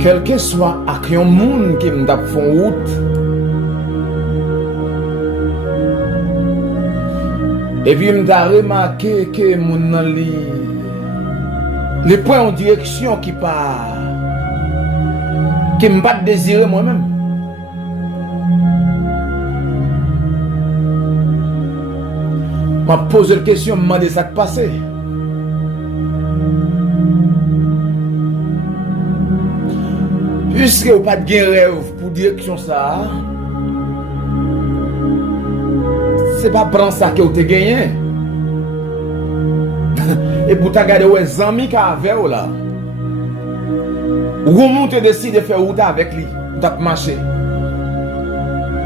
quel que soit avec un monde qui m'a fait route, et puis m'a remarqué que mon les points en direction qui me pas désirer moi-même. Je me pose la question, je me demande ça qui passé. Puisque vous n'avez pas de rêve pour direction ça, c'est pas prendre ça que vous avez gagné. Et pour te regarder les amis qui avaient là, vous te décide de faire route avec lui, vous marcher.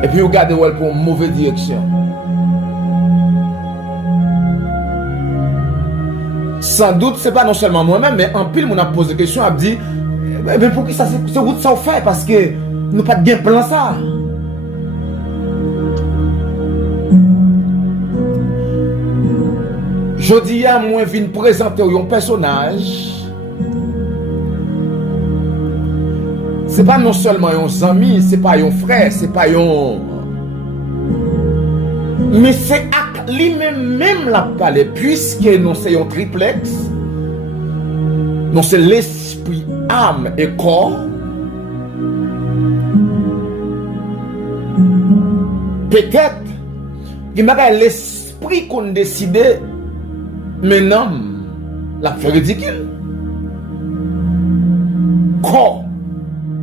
Et puis vous regardez pour une mauvaise direction. Sans doute, ce n'est pas non seulement moi-même, mais en pile, on a posé des questions, a dit, mais pour qui ça, c'est route ça fait? Parce que nous pas de gain plan ça. Je dis à moi, je viens présenter un personnage. C'est pas non seulement un ami, c'est pas un frère, c'est pas un. Mais c'est lui-même la parler, puisque nous c'est un triplex. Nous c'est l'esprit, âme et corps. Peut-être, il y a l'esprit qu'on décide. Mais non, la fait ridicule. Corps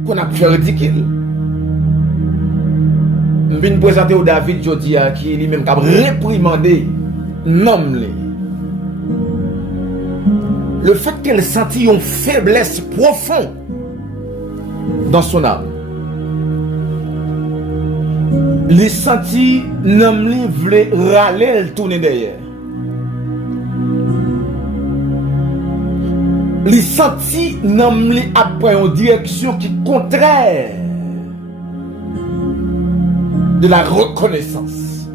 qu'on a fait ridicule. Je viens de présenter au David Jodia qui lui-même a réprimandé non. Le fait qu'elle sentit une faiblesse profonde dans son âme. Il sentit non voulait râler le tourner derrière. Il sentit non après une direction qui est contraire de la reconnaissance.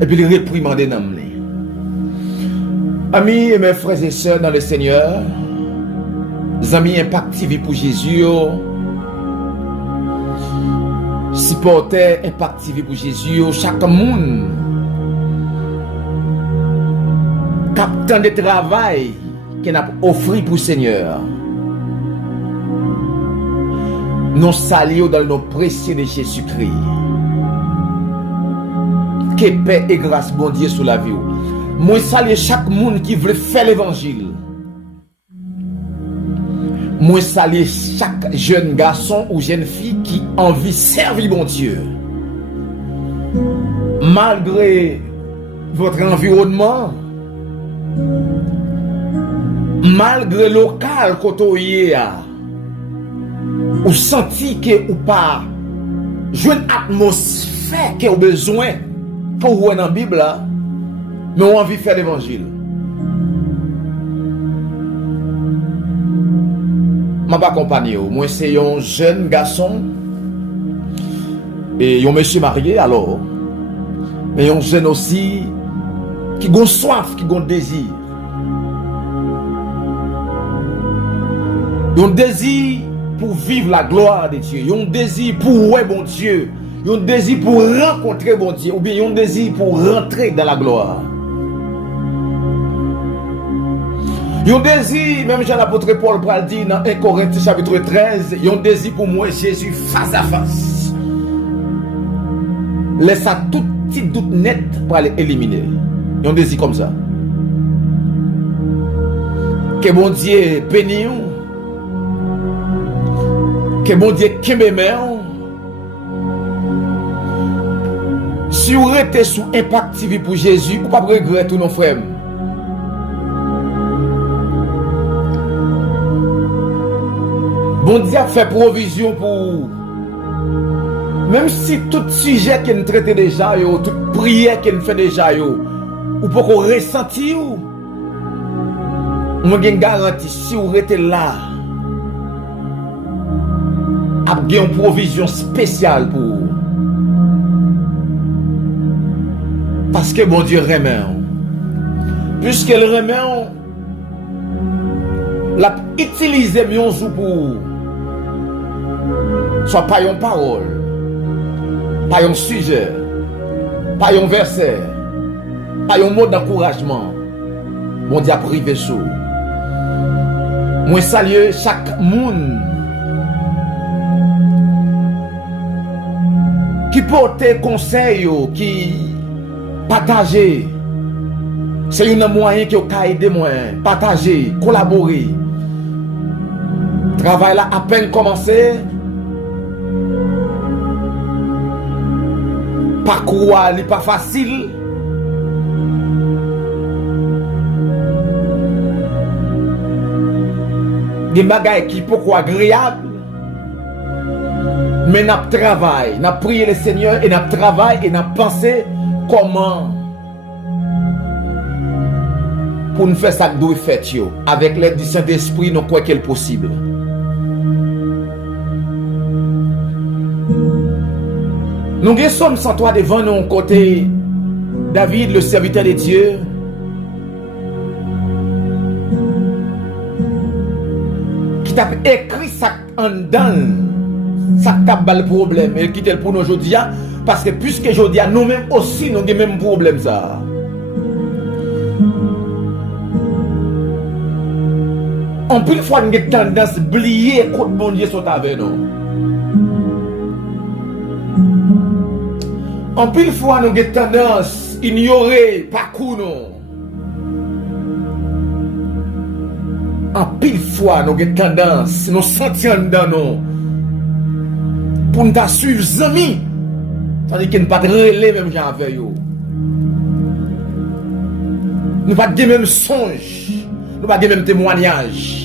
Et puis il réprimandait non. Amis et mes frères et sœurs dans le Seigneur, amis Impact TV pour Jésus, supporters Impact TV pour Jésus, chaque monde captant de travail qu'il a offert pour le Seigneur. Nous saluons dans nos précieux de Jésus-Christ. Que paix et grâce, bon Dieu, sur la vie. Moi, salue chaque monde qui veut faire l'évangile. Moi, salue chaque jeune garçon ou jeune fille qui a envie de servir bon Dieu. Malgré votre environnement, malgré le local côté ou senti que ou pas jouer une atmosphère que vous besoin pour vous dans la Bible là, mais on a envie de faire l'évangile. Je ne pas accompagner. Moi, c'est un jeune garçon et un monsieur marié alors, mais un jeune aussi qui a soif, qui a désir. Un désir pour vivre la gloire de Dieu. Un désir pour ouais bon Dieu. Un désir pour rencontrer bon Dieu. Ou bien un désir pour rentrer dans la gloire. Un désir, même Jean l'apôtre Paul Pral dit dans 1 Corinthiens chapitre 13, un désir pour moi Jésus face à face. Laisse ça tout petit doute net pour aller éliminer. Un désir comme ça. Que bon Dieu bénisse. Que bon Dieu kembe men. Si vous restez sous Impact TV pour Jésus, vous ne pouvez pas regretter tous nos frères. Bon Dieu a fait provision pour. Même si tout sujet qu'il traite déjà, toute prière qu'il fait déjà, ou pour qu'on ressenti, on a une garantie, si vous restez là, il y a une provision spéciale pour vous. Parce que bon Dieu remet. Puisqu'il remet, l'a utilisé mieux pour soit pas une parole, pas un sujet, pas un verset, pas un mot d'encouragement. Mon Dieu a privé sous. Moi salue chaque monde qui porte conseil, qui partage. C'est un moyen qui a aidé moi, partager, collaborer. Travail là à peine commencé. Parcours n'est pas facile. Des bagailles qui pourquoi agréable. Mais n'a travail, n'a prié le Seigneur et n'a travail et n'a pensé comment pour nous faire ça que nous faisons avec l'aide du Saint-Esprit, nous croyons qu'il est possible. Nous avons Somme 103 devant nous, côté David, le serviteur de Dieu. Qui t'a écrit ça en dedans, ça t'a le problème, et qui est pour nous aujourd'hui, parce que puisque aujourd'hui, nous-mêmes aussi, nous avons le même problème. Ça. En plus, fois, nous avons tendance à oublier que bon Dieu soit avec nous. En plus, fois, nous avons tendance à ignorer parcours nous. En pile fois, nous avons tendance, nous sentions dans nous, pour nous suivre les amis, tandis qu'ils ne pas relais même gens avec eux. Nous pas de même songe, nous pas de même témoignage.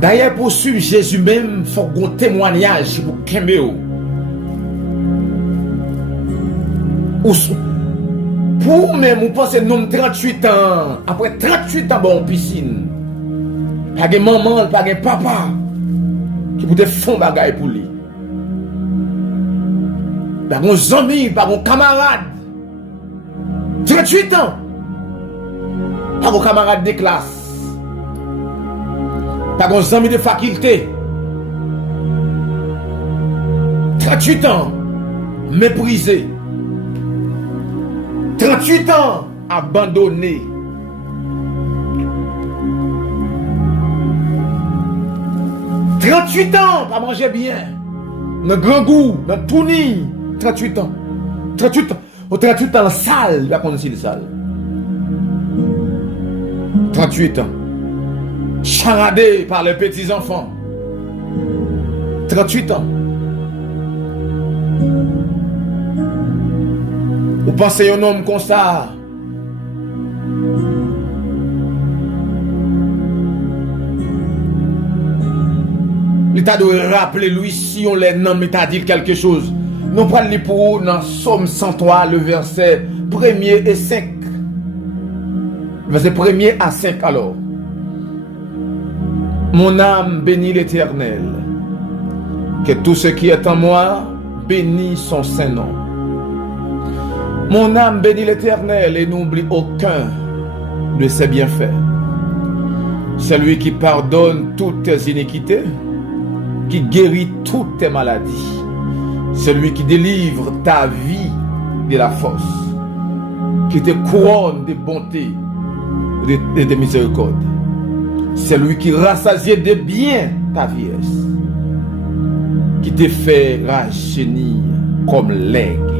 D'ailleurs, pour suivre Jésus même, il faut qu'on témoignage pour Kembeo. Pour même, vous pensez nous 38 ans, après 38 ans, bon, piscine. Pas de maman, pas de papa qui peut faire bagaille pour lui. Pas de amis, pas de camarade. 38 ans. Pas de camarade de classe. Pas de amis de faculté. 38 ans, méprisé. 38 ans abandonné. « 38 ans, pas manger bien. Dans grand goût, dans tout nid. 38 ans. 38 ans. Au 38 ans, sale. Il va connaître le sale. 38 ans. Charadé par les petits enfants. 38 ans. Vous pensez un homme comme ça? Il t'a dû rappeler lui si on les nomme, il t'a dit quelque chose. Nous prenons pour dans Somme 103, le verset 1er et 5. Verset 1er à 5 alors. Mon âme bénit l'Éternel. Que tout ce qui est en moi bénisse son saint nom. Mon âme bénit l'Éternel et n'oublie aucun de ses bienfaits. Celui qui pardonne toutes tes iniquités, qui guérit toutes tes maladies. Celui qui délivre ta vie de la force, qui te couronne de bonté et de miséricorde. Celui qui rassasie de bien ta vieillesse, qui te fait rajeunir comme l'aigle.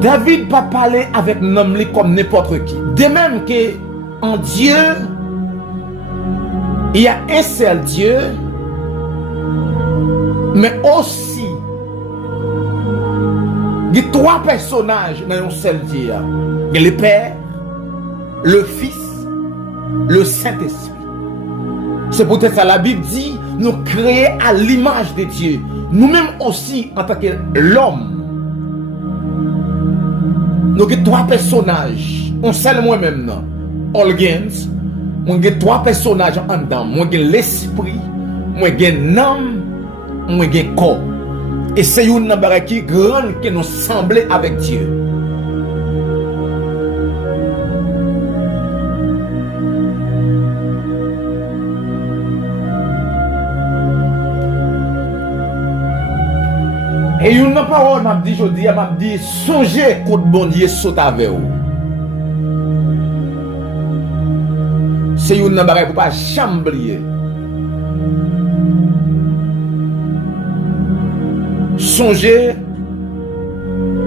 David pas parler avec un homme comme n'importe qui. De même que en Dieu, il y a un seul Dieu, mais aussi il y a trois personnages dans un seul Dieu. Il y a le Père, le Fils, le Saint-Esprit. C'est peut-être ça la Bible dit, nous créés à l'image de Dieu. Nous-mêmes aussi, en tant que l'homme, nous avons trois personnages. On seul moi-même, Olgens, Moi j'ai trois personnages en dedans. Moi j'ai l'esprit, moi j'ai l'âme, moi j'ai corps. Et c'est une barre qui grande qui nous semble avec Dieu. Et une parole m'a dit aujourd'hui, m'a dit songez contre bon Dieu saute avec vous. C'est une barre pour pas chambrier. Songez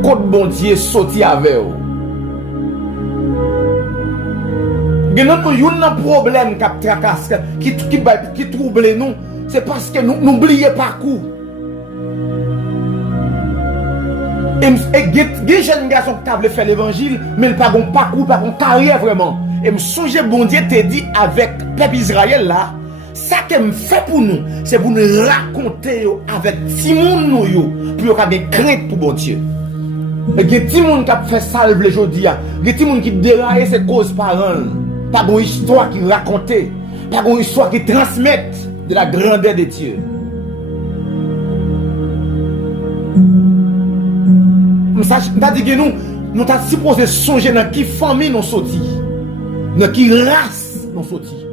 contre bon Dieu saute avec vous. Il y a un problème qui tracasse, qui trouble nous, c'est parce que nous n'oublions pas coup. Et des jeunes garçons qui veulent faire l'évangile, mais ils n'ont pas de parcours, pas de carrière vraiment. Et je songe, bon Dieu te dit avec le peuple Israël là, ça que me fait pour nous, c'est pour nous raconter avec Timon nous, pour qu'on ait crainte pour bon Dieu. Et il y a des gens qui ont fait salve les jours, il y a des gens qui déraillent ses causes parents, pas une histoire qui raconte, pas une histoire qui transmet de la grandeur de Dieu. Nous dit que nous sommes supposés songer dans qui famille nous sortis, dans qui race nous sortis.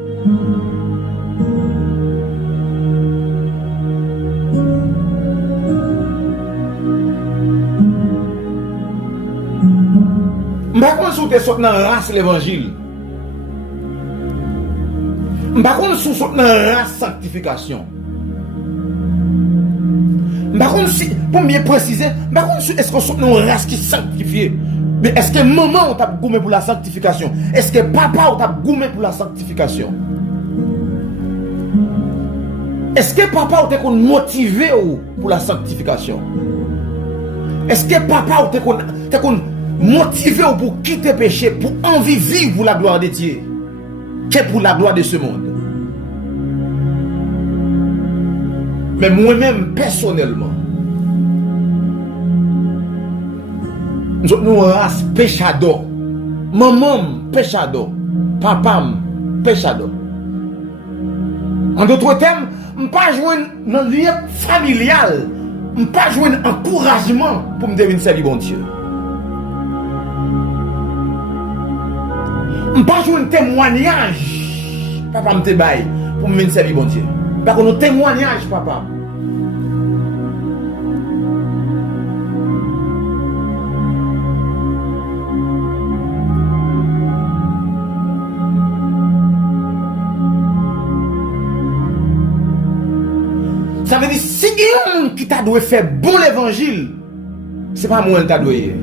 Par contre, si vous êtes dans la race l'évangile, par contre, si vous êtes dans la race sanctification. Par contre, pour mieux préciser, par contre, est-ce qu'on est une race qui est sanctifiée? Mais est-ce que maman t'a gommé pour la sanctification? Est-ce que papa t'a gommé pour la sanctification? Est-ce que papa t'a motivé pour la sanctification? Est-ce que papa t'a motivé pour quitter le péché, pour envie vivre pour la gloire de Dieu, que pour la gloire de ce monde? Mais moi-même, personnellement, nous race péchador. Maman péchador. Papa péchador. En d'autres termes, je ne peux pas jouer dans le lien familial. Je ne peux pas jouer un encouragement pour me devenir servir bon Dieu. Je ne peux pas jouer un témoignage. Papa me tébaille pour me devenir servir bon Dieu. Par contre, un témoignage, papa. Ça veut dire, si quelqu'un qui t'a dû faire bon l'évangile, c'est pas moi qui t'a dû.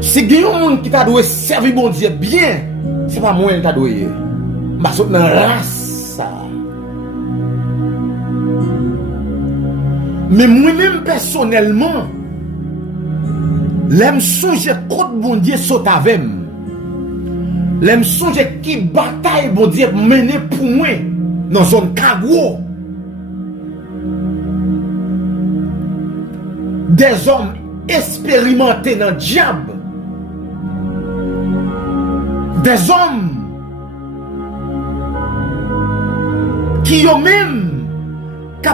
Si quelqu'un qui t'a dû servir bon Dieu bien, c'est pas moi qui t'a dû. Je suis dans la race. Mais moi-même personnellement, l'aime songer contre bon Dieu saute avec moi. L'aime songer qui bataille bon Dieu mener pour moi dans zone Kagwo. Des hommes expérimentés dans le diable. Des hommes qui ont même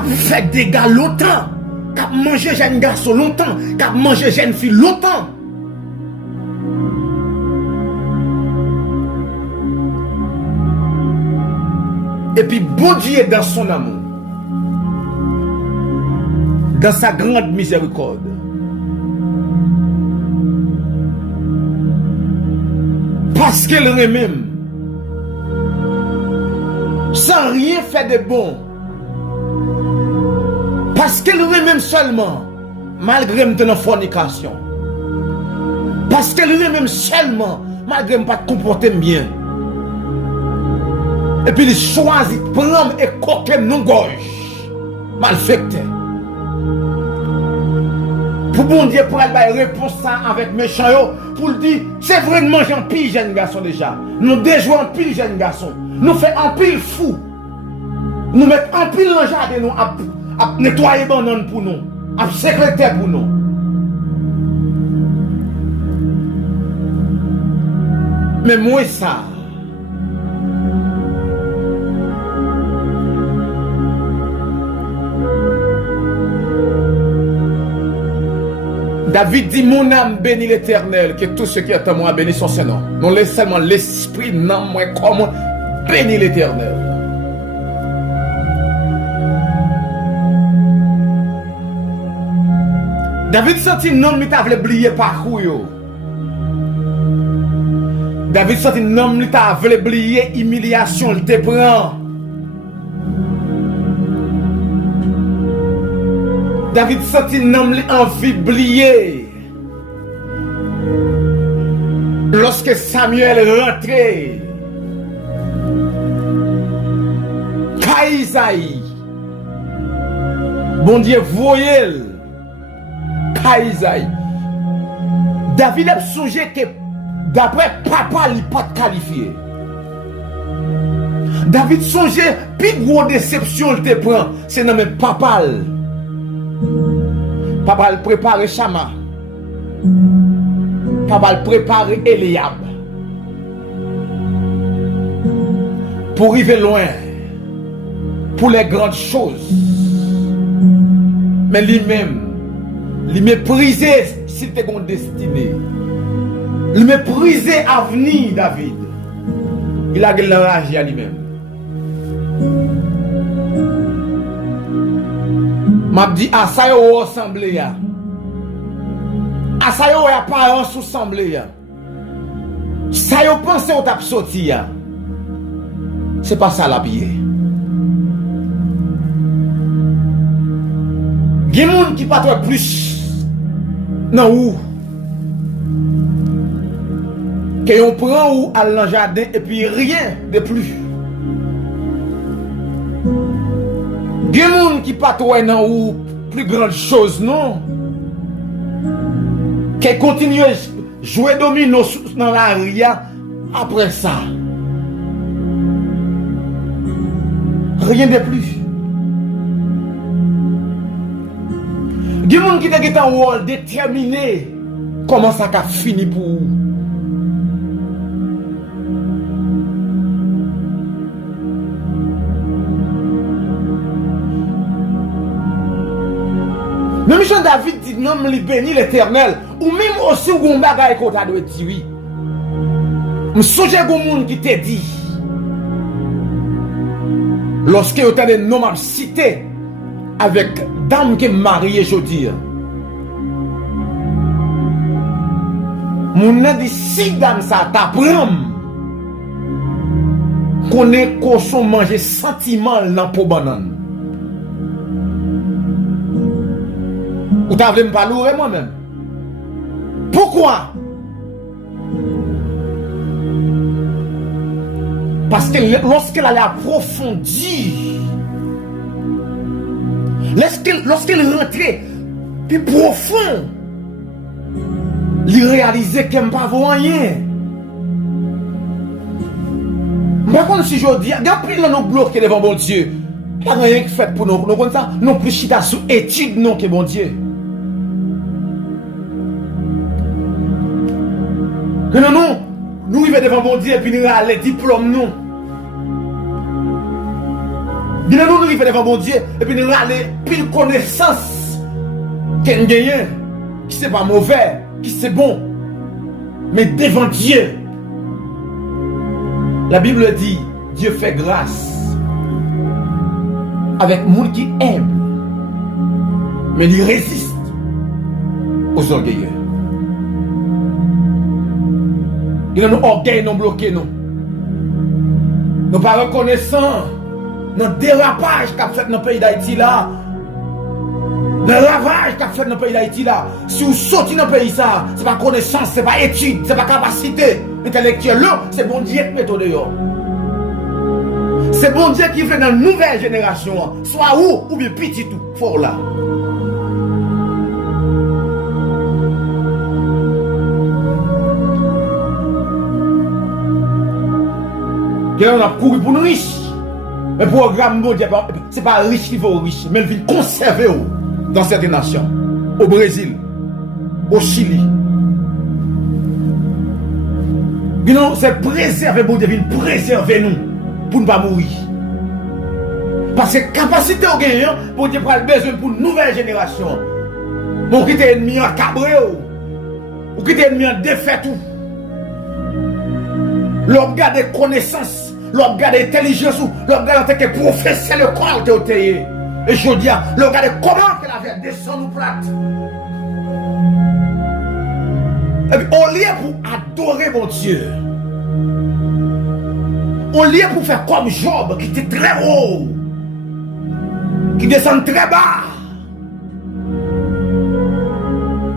fait des gars longtemps, qui ont mangé jeunes garçons longtemps, qui ont mangé jeunes filles longtemps. Et puis bon Dieu dans son amour, dans sa grande miséricorde, parce qu'elle même, sans rien faire de bon, parce qu'elle même seulement, malgré une fornication, parce qu'elle même seulement, malgré ne pas comporter bien, et puis il choisit de prendre et coquer nos gorges, malfecté. Pour bon Dieu, pour aller répondre ça avec méchant, pour le dire, c'est vraiment j'en pile jeune garçon déjà. Nous déjouons en pile jeune garçon. Nous faisons en pile fou. Nous mettons en pile dans le jardin, nous, à nettoyer banane pour nous, à secrétaire pour nous. Mais moi ça. David dit, mon âme bénit l'Éternel, que tout ce qui est à moi bénit son Seigneur. Non laisse seulement l'esprit, non, moi, comment bénit l'Éternel. David sentit non, mais t'avais oublié parcours. David sentit non, mais t'avais oublié humiliation, il te prend. David sentit non, mais envie d'oublier. Lorsque Samuel rentrait, Isaïe, bon Dieu, voyez, Isaïe. David a songé que d'après papa, il n'est pas qualifié. David songeait, puis grosse déception il te prend, c'est non mais papa. Papa le prépare Chama. Papa le prépare Eliab. Pour arriver loin, pour les grandes choses. Mais lui-même, il méprisait s'il était une destinée. Il méprisait l'avenir, David. Il a réagi à lui-même. M'a dit, à ça y est assemblée. À ça y est apparence assemblée. Ça y est pensé au tap sorti. C'est pas ça la biais. Il y a des gens qui partent plus dans où qu'on prend ou à le jardin et puis rien de plus. Il y a des gens qui partent dans où plus grande chose, non? Qui continuent à jouer domino dans la ria après ça. Rien de plus. Il y a des gens qui sont en rôle déterminé comment ça a fini pour vous. Même Jean David dit non, mais il bénit l'Éternel. Ou même aussi un bagage qu'on a doit dire oui. Je songe à un qui te dit lorsque vous avez un homme cité avec dame qui est mariée, je dis. Mon a dit si dame ça t'apprend qu'on est qu'on manger sentiment dans pour banane. Ou t'as voulu me parler moi-même? Pourquoi? Parce que lorsqu'elle allait approfondir, lorsqu'elle rentrait plus profond, il réalisait qu'elle ne pas rien. Par contre, si je dis, regarde, nous bloquer devant bon Dieu. Il n'y a rien qui fait pour nous. Nous comme ça, non plus chita sous étude, non, que bon Dieu. Que nous arrivons devant bon Dieu et puis nous allons les diplômes, nous. Nous arrivons devant bon Dieu et puis nous allons puis connaissance qu'elle gagne, qui c'est pas mauvais, qui c'est bon. Mais devant Dieu, la Bible dit, Dieu fait grâce avec monde qui aime, mais il résiste aux orgueilleux. Il a nos orgueils non bloqués, non. Nous pas reconnaissants notre dérapage qu'a fait dans le pays d'Haïti là. Le ravage qu'a fait dans le pays d'Haïti là. Si vous sortez dans le pays ça, c'est pas connaissance, c'est pas étude, c'est pas capacité intellectuelle. C'est bon Dieu qui met au dehors. C'est bon Dieu qui fait dans la nouvelle génération. Soit où ou bien petit tout. Fort là. On a couru pour nous riches. Mais pour le programme, ce n'est pas riche qui veut riche, mais il vient conserver dans certaines nations. Au Brésil, au Chili. C'est préserver, bon Dieu, préserver nous pour ne pas mourir. Parce que capacité au gagnant, pour Dieu prend besoin pour une nouvelle génération. Pour quitter l'ennemi en cabré, ou quitter l'ennemi en défaite. L'homme garde connaissance, l'homme garde intelligence, l'homme garde en tant que professeur de corps de théâtre. Et je dis, l'homme garde comment qu'elle avait descendu nous plate. Et puis, on lieu pour adorer mon Dieu. On lieu pour faire comme Job, qui était très haut, qui descend très bas.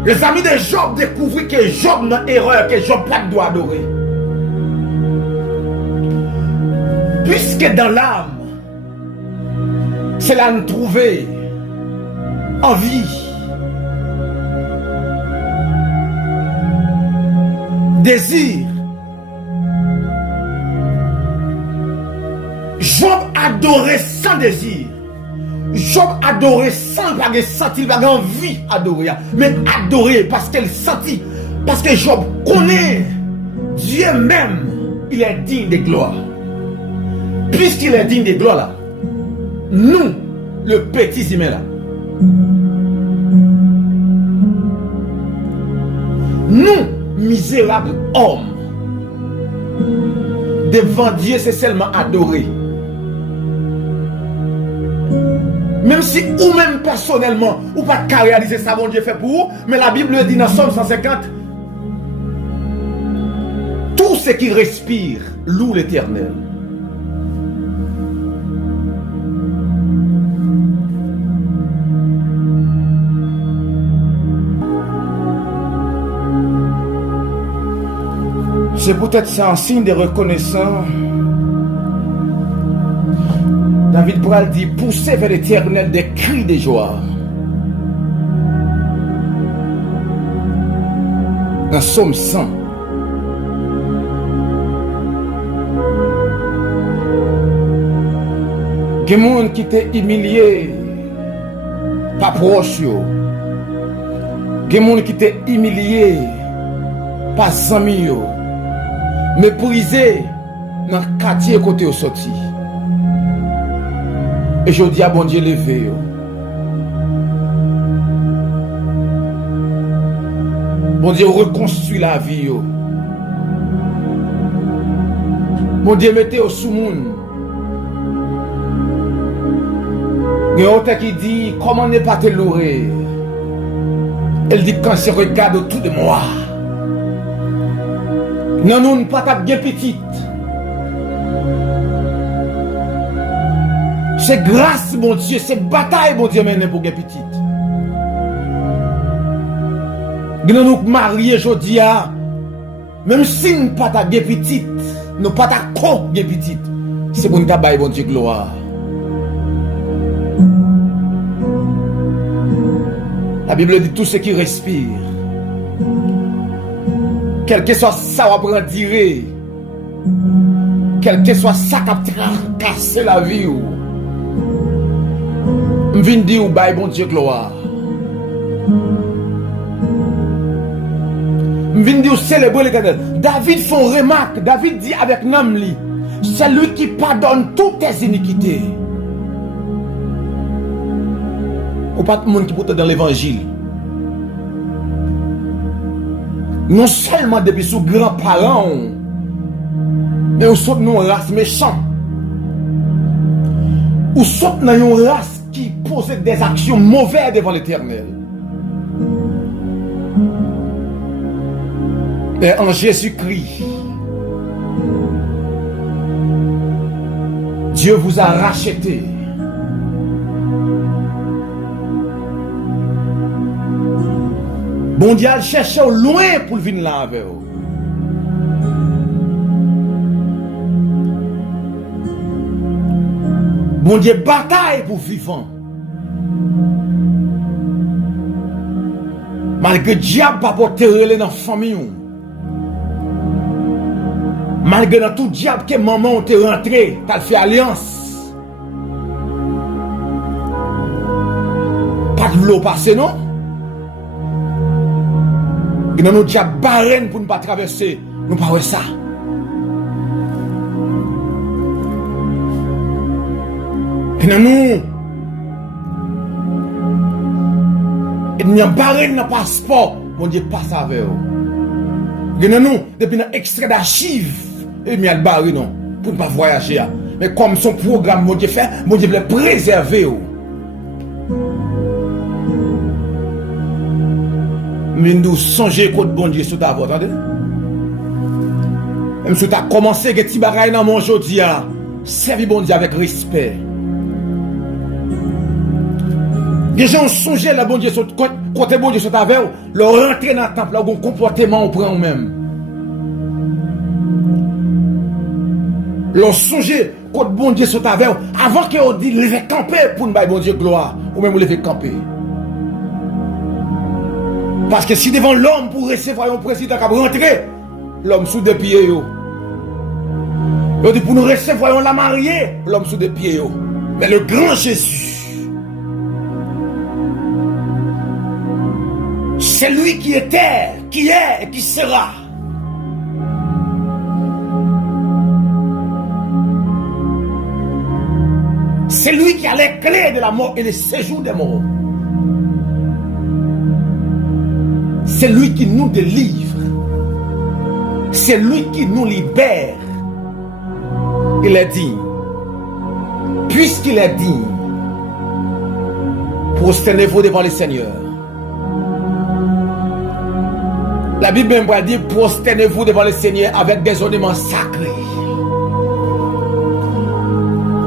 Les amis de Job découvrirent que Job n'a erreur, que Job pas doit adorer. Puisque dans l'âme, c'est là nous trouver envie, désir. Job adorait sans désir. Job adorait sans sentir, pas envie d'adorer. Mais adorer parce qu'elle sentit. Parce que Job connaît Dieu même. Il est digne de gloire. Puisqu'il est digne de gloire là, nous, le petit humain là, nous, misérables hommes, devant Dieu, c'est seulement adorer. Même si ou même personnellement, ou pas qu'à réaliser ça, bon Dieu fait pour vous, mais la Bible dit dans Somme 150, tout ce qui respire loue l'Éternel. C'est peut-être ça un signe de reconnaissance. David Bral dit, poussez vers l'Éternel des cris de joie. Dans Somme 100. Il y a des gens qui étaient humiliés, pas proches. Il y a des gens qui étaient humiliés, pas amis. Méprisé dans le quartier côté au sorti. Et je dis à bon Dieu levé. Bon Dieu reconstruit la vie. Bon Dieu mettez au sous-monde. Il y a autre qui dit comment ne pas te louer. Elle dit quand je regarde autour de moi. Non, nous pas ta bien petite. C'est grâce, mon Dieu, c'est bataille, mon Dieu, maintenant pour bien petite. Nous nous mariés aujourd'hui, même si nous pas ta bien petite, nous pas ta côte bien petite, c'est pour nous tabailler, mon Dieu, gloire. La Bible dit tout ce qui respire. Quel que soit ça, on va dire. Quel que soit ça qui a cassé la vie. Je viens dire, bon Dieu, gloire. Je viens dire, célébrer l'Éternel. David fait une remarque. David dit avec Namli, c'est lui qui pardonne toutes tes iniquités. Ou pas tout le monde qui peut dans l'évangile. Non seulement depuis sous grands-parents, mais nous sommes une race méchante. Nous sommes une race qui possède des actions mauvaises devant l'Éternel. Et en Jésus-Christ, Dieu vous a racheté. Bon Dieu cherche loin pour venir là avec vous. Bon Dieu bataille pour vivant. Malgré diable pas porter relais dans la famille. Malgré dans tout diable que maman t'est rentré, t'as fait alliance. Pas de l'eau passer non? Et dans nos diables barren pour ne pas traverser, nous pas ça. Et nous, il n'y a pas de passeport, mon Dieu passe avec vous. Et nous, depuis un extrait d'archives, il n'y a pas de non, pour ne pas voyager. Mais comme son programme, mon Dieu fait, mon Dieu veut préserver vous. Mais nous songez que bon Dieu sur ta voix, attendez? Même si tu as commencé que tu bagailles dans mon aujourd'hui, servis bon Dieu avec respect. Les gens songent le bon Dieu sur côté bon Dieu sur ta veille, leur rentrer dans le temple, leur comportement au prend même. Leur songer côté bon Dieu sur ta veille, avant qu'on dise lever camper pour nous bon Dieu gloire, ou même lever camper. Parce que si devant l'homme pour recevoir un président qui va rentrer, l'homme sous des pieds. Il dit pour nous recevoir la mariée, l'homme sous des pieds. Mais le grand Jésus, c'est lui qui était, qui est et qui sera. C'est lui qui a les clés de la mort et les séjours des morts. C'est lui qui nous délivre. C'est lui qui nous libère. Il est digne. Puisqu'il est digne, prosternez-vous devant le Seigneur. La Bible même va dire prosternez-vous devant le Seigneur avec des ornements sacrés.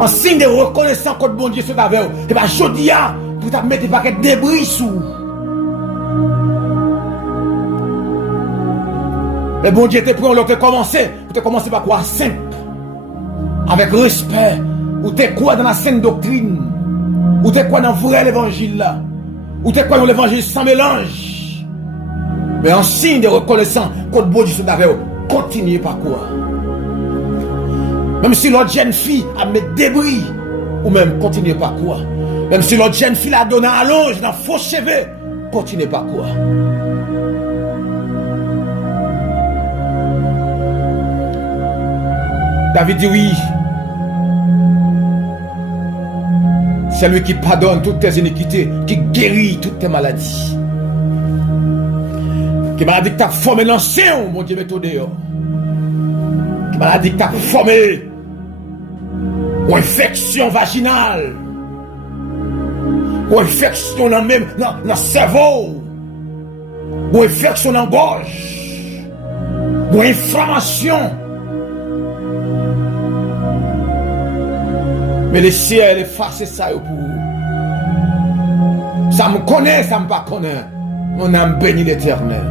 En signe de reconnaissance contre bon Dieu sur ta veille. Et bien, je dis, pour te mettre des paquets de débris sous. Le bon Dieu te prend, l'on te commencer. Vous te commencer par quoi? Simple. Avec respect. Ou te quoi dans la sainte doctrine. Ou te quoi dans le vrai l'évangile là. Ou te quoi dans l'évangile sans mélange. Mais en signe de reconnaissance contre bon Dieu sur ta veille, continuez par quoi? Même si l'autre jeune fille a mis des débris, ou même continuez par quoi? Même si l'autre jeune fille a donné à l'ange dans faux cheveux, continuez par quoi? David dit oui. C'est lui qui pardonne toutes tes iniquités, qui guérit toutes tes maladies. Qui m'a dit que tu as formé l'ancien, mon Dieu, méthode. Qui m'a dit que tu as formé ou infection vaginale, ou infection dans le cerveau, ou infection dans la gorge, ou inflammation. Mais le ciel efface ça pour vous. Ça me connaît, ça me pas connaît. Mon âme bénit l'Éternel.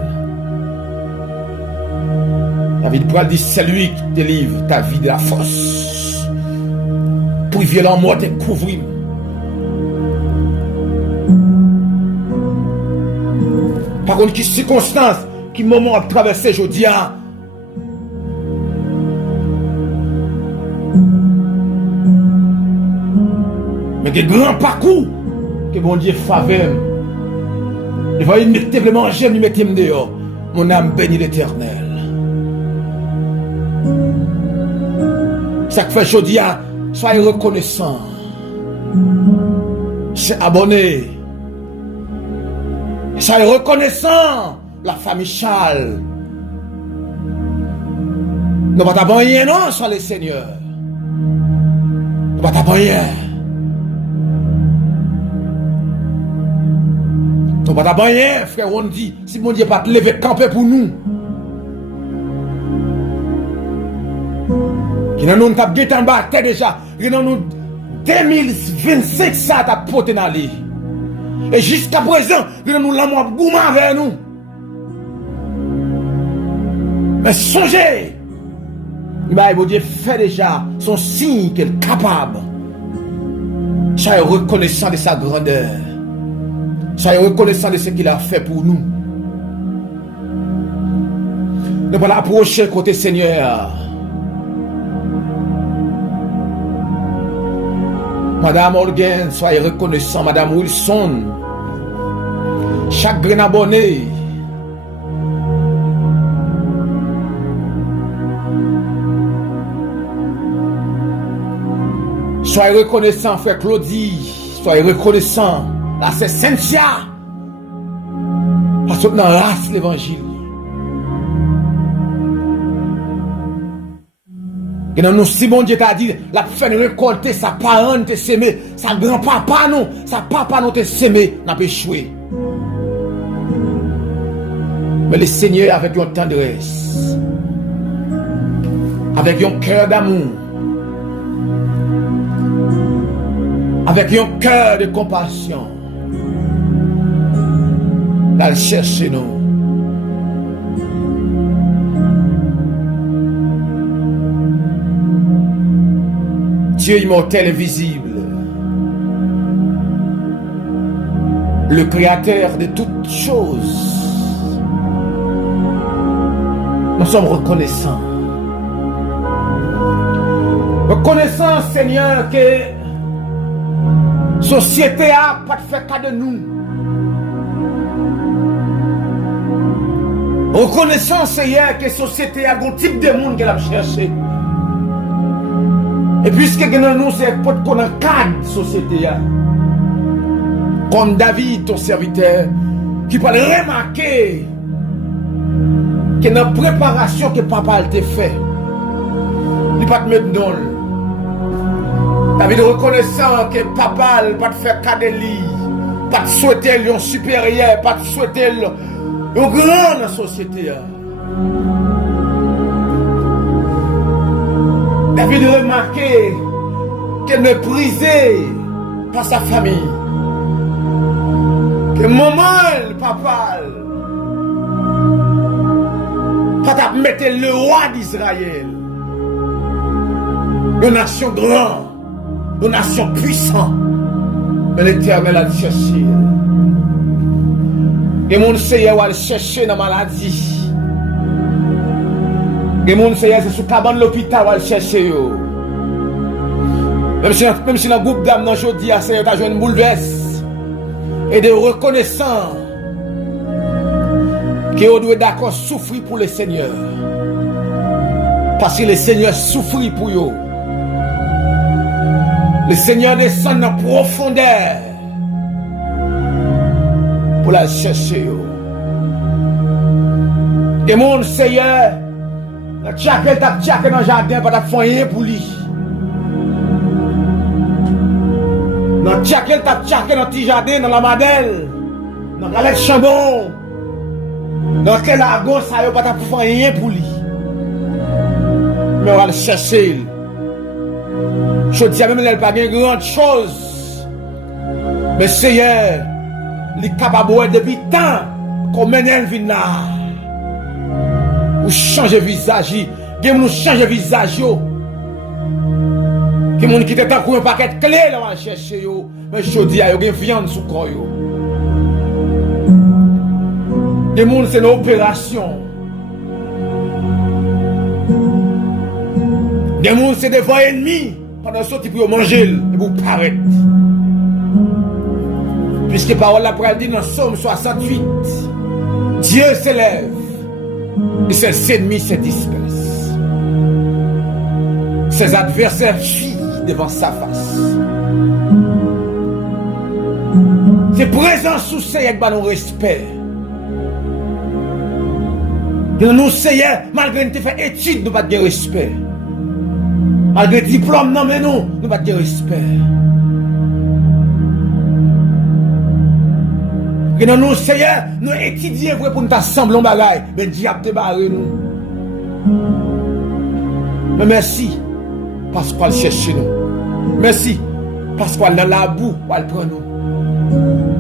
David Poil dit, c'est lui qui délivre ta vie de la force. Pour violent mort te couvrir. Par contre, qui circonstance, qui moment à traverser aujourd'hui, mais des grands parcours que mon Dieu faveur. Il va y mettre manger, il mettre dehors. Mon âme bénit l'Éternel. Ça que fait aujourd'hui, soyez reconnaissant. C'est abonné. Soyez reconnaissant. La famille Charles. Nous ne pas rien, non, sur le Seigneur. Nous ne pas rien. Nous ne pas rien, frère, on dit, si mon Dieu pas te lever camper pour nous. Qui n'a nous t'a guetté en bas déjà, qui n'a nous 2025 ça t'a porté dans lui. Et jusqu'à présent, qui n'a nous l'amour gourmand vers nous. Mais songez, mon Dieu fait déjà son signe qu'il est capable. Soyez reconnaissant de sa grandeur. Soyez reconnaissant de ce qu'il a fait pour nous. Ne pas l'approcher côté Seigneur. Madame Organ, soyez reconnaissant. Madame Wilson, chaque grain abonné. Soyez reconnaissant, frère Claudie. Soyez reconnaissant. Là, c'est Cynthia. Parce que dans race l'évangile. Et dans nous, si bon Dieu t'a dit, la fait récolter sa parent te s'aimer, sa grand-papa non, sa papa non te s'aimer, n'a pas échoué. Mais le Seigneur avec une tendresse, avec un cœur d'amour, avec un cœur de compassion, d'aller chercher nous. Dieu immortel et visible, le créateur de toutes choses, nous sommes reconnaissants. Reconnaissants, Seigneur, que la société a pas fait cas de nous. Reconnaissant, Seigneur, que la société a un type de monde qu'elle a cherché. Et puisque nous, c'est pour qu'on a un cadre de société. Comme David, ton serviteur, qui peut remarquer que dans la préparation que papa t'a fait, il ne peut pas te mettre dans le. David reconnaissant que papa ne peut pas te faire cas de lui, pas te souhaiter un supérieur, pas te souhaiter un grand dans la société. David remarqué qu'elle méprisait par sa famille. Que maman, papa, pas mettre le roi d'Israël. Une nation grande, une nation puissante. Mais l'Éternel a cherché. Et mon Seigneur va le chercher dans la maladie. Et mon Seigneur, c'est sous cabane de l'hôpital, va le chercher. Même si dans le groupe d'âmes, aujourd'hui, Seigneur, tu as joué une bouleverse. Et de reconnaissant que vous devez d'accord souffrir pour le Seigneur. Parce que le Seigneur souffre pour vous. Le Seigneur descend dans la profondeur pour la chercher. Et mon Seigneur, tchake tap tchake dans le jardin, pas tap rien pour lui. Dans tchake tap tchake dans le petit jardin, dans la madelle, dans la galette chambon, dans quel argon ça y pas tap rien pour lui. Mais on va le chercher. Je dis même elle pas une grande chose. Mais Seigneur, il est capable depuis tant qu'on mène elle vient là. Ou changer visage, que nous changer visage yo. Que moun qui te tant un paquet de clés là va chercher yo, mais je dis a yo gen viande sous corps yo. Que moun c'est une opération. Des moun c'est devant ennemi pendant sorti pour manger et pour paraître. Puisque parole la parole dit dans Somme 68, Dieu s'élève. Et ses ennemis se dispersent. Ses adversaires fuient devant sa face. C'est présent sous Seigneur avec nos respect. Nous, Seigneur, malgré nous fait études, nous pas de respect. Malgré diplôme, non, mais nous pas de respect. Et nous, Seigneur, nous étudions pour nous assembler en bagaille. Mais diable te barre nous. Mais merci, parce qu'on cherche nous. Merci, parce qu'on dans la boue, on prend nous.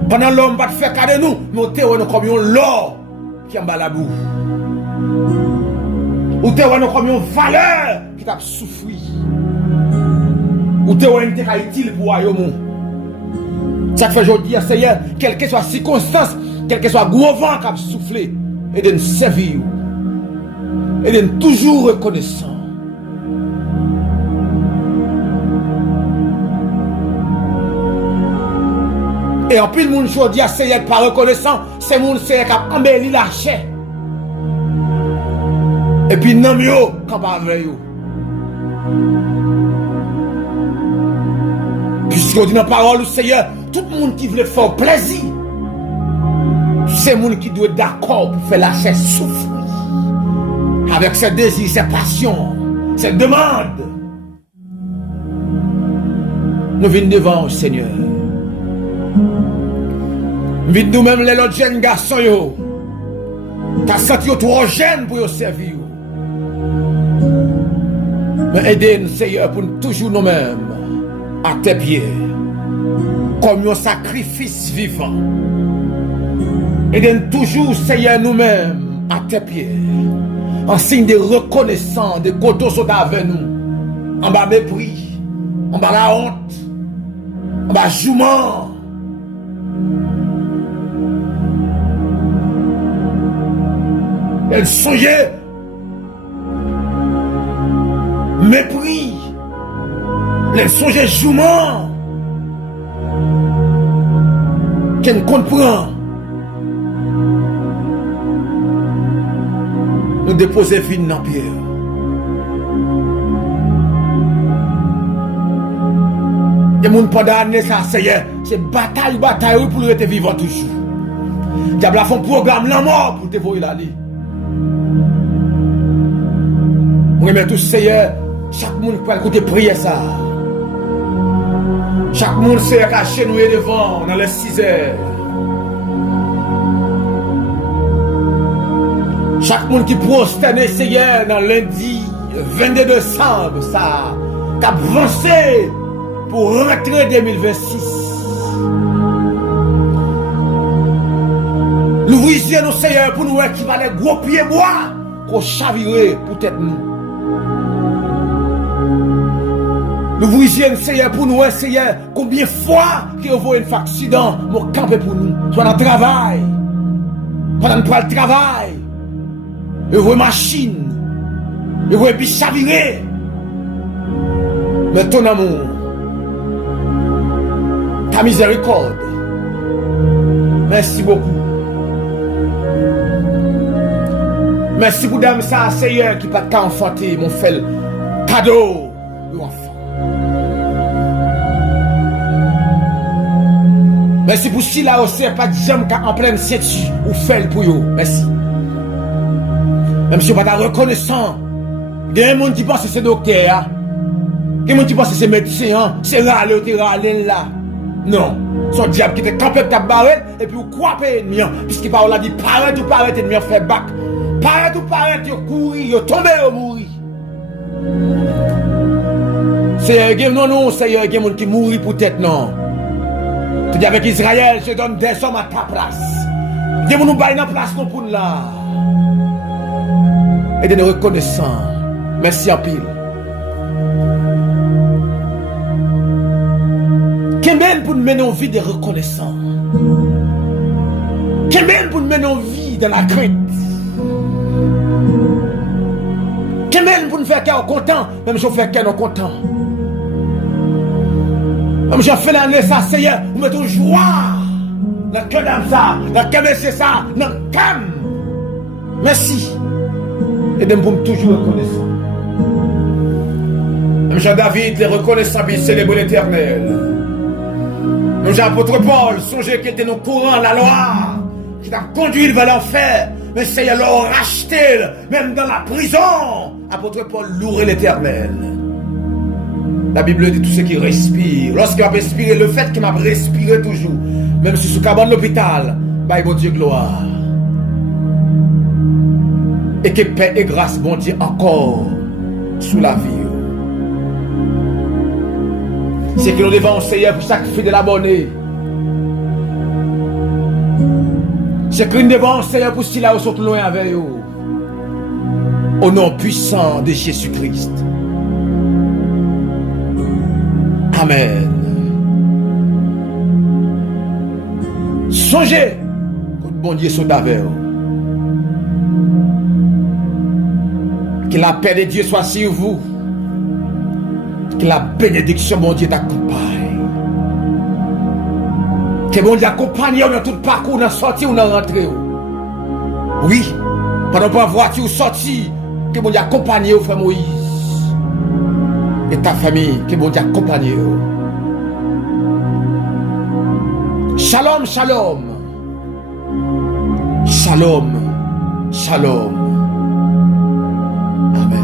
Pendant l'homme va faire cas de nous, nous sommes comme l'or qui est en bas la boue. Ou te sommes comme une valeur qui t'a souffert. Ou te sommes utile pour royaume. Ça fait aujourd'hui, Seigneur, quelle que soit la circonstance, quel que soit le gros vent qui a soufflé, et de nous servir, et de nous toujours reconnaissant. Et en plus, le monde aujourd'hui, Seigneur, pas reconnaissant, c'est le monde qui a embelli la chair. Et puis, non, mieux, quand pas avec vous. Puisqu'on dit dans la parole du Seigneur, tout le monde qui veut faire plaisir, c'est le monde qui doit être d'accord pour faire la chair souffrir. Avec ses désirs, ses passions, ses demandes. Nous venons devant le Seigneur. Nous venons nous-mêmes les autres jeunes garçons. T'as senti trop jeune pour servir. Mais aidez-nous, Seigneur, pour nous toujours nous-mêmes à tes pieds. Comme un sacrifice vivant. Aidez-nous toujours, Seigneur, nous-mêmes à tes pieds. En signe de reconnaissance, de côté sont avec nous. En bas mépris, en bas la honte, en bas jouement. Elle songeait mépris, elle songeait jouement. Qu'elle comprend. Nous déposer vine dans pierre. Et moun pendant année ça c'est bataille pour être vivant toujours. Diable a fait un programme la mort pour te voir la vie. Moi remercie tout Seigneur, chaque monde peut écouter prier ça. Chaque monde sait cacher nous devant dans les 6 heures. Chaque monde qui prosterne Seigneur dans lundi 22 décembre, ça, qui a avancé pour rentrer 2026. L'ouvrier nous Seigneur pour nous qui va les gros pieds bois qu'on chavirer peut-être nous. L'ouvrier Seigneur pour nous Seigneur combien de fois qu'il voit un accident, mon camper pour nous, soit dans le travail, pendant le travail. Je vois machine, je vois puis chavirer. Mais ton amour, ta miséricorde, merci beaucoup. Merci pour dame ça, Seigneur, qui pas qu'à enfanter, mon fait cadeau de l'enfant. Merci pour si là aussi, pas de jambe en pleine siège ou fait pour vous. Merci. Même si on pas reconnaissant, il y a des gens qui pensent que c'est docteur, il y a des gens qui pensent que c'est médecin, c'est râler là. Non, son diable qui était campé de ta barrette et puis vous croyez ennemi, puisqu'il parle dit paraît ou paraît ennemi fait bac. Paraît ou paraît, vous courir, vous tombez, vous mourir. C'est non, Seigneur, il y a des gens qui mourent pour tête, non. Tu dis avec Israël, je donne des hommes à ta place. Il y a des gens qui nous baillent dans la place non pour là. Et de nous reconnaissants. Merci en pile. Combien pour nous mener en vie de reconnaissants? Combien pour nous mener en vie de la crainte? Combien pour nous faire qu'un content? Même si on fait qu'un content. Même si on fait l'année ça, Seigneur, nous mettons joie dans le cœur d'âme ça, dans le cœur c'est ça, dans le cœur. Merci. Et de nous toujours reconnaissant. Même Jean-David, les reconnaissants, il célèbre l'Éternel. Même Jean-Apôtre Paul, songez qu'il était nos courants, la loi, qui t'a conduit vers l'enfer. Mais Seigneur l'a racheté, même dans la prison. Apôtre Paul louerait l'Éternel. La Bible dit tout ce qui respire. Lorsqu'il m'a respiré, le fait qu'il m'a respiré toujours, même si sous cabane de l'hôpital, bah, bon Dieu, gloire. Et que paix et grâce, bon Dieu, encore sous la vie. C'est que nous devons Seigneur pour sacrifier de la monnaie. C'est que nous devons Seigneur pour si là où sont loin avec eux. Au nom puissant de Jésus-Christ. Amen. Songez que le bon Dieu soit avec vous. Que la paix de Dieu soit sur vous. Que la bénédiction de mon Dieu t'accompagne. Que mon Dieu accompagne dans tout parcours, dans sortie ou dans rentrée. Oui, pendant que la voiture sortie, que mon Dieu accompagne au frère Moïse. Et ta famille, que mon Dieu accompagne. Shalom, shalom. Shalom, shalom. Amen.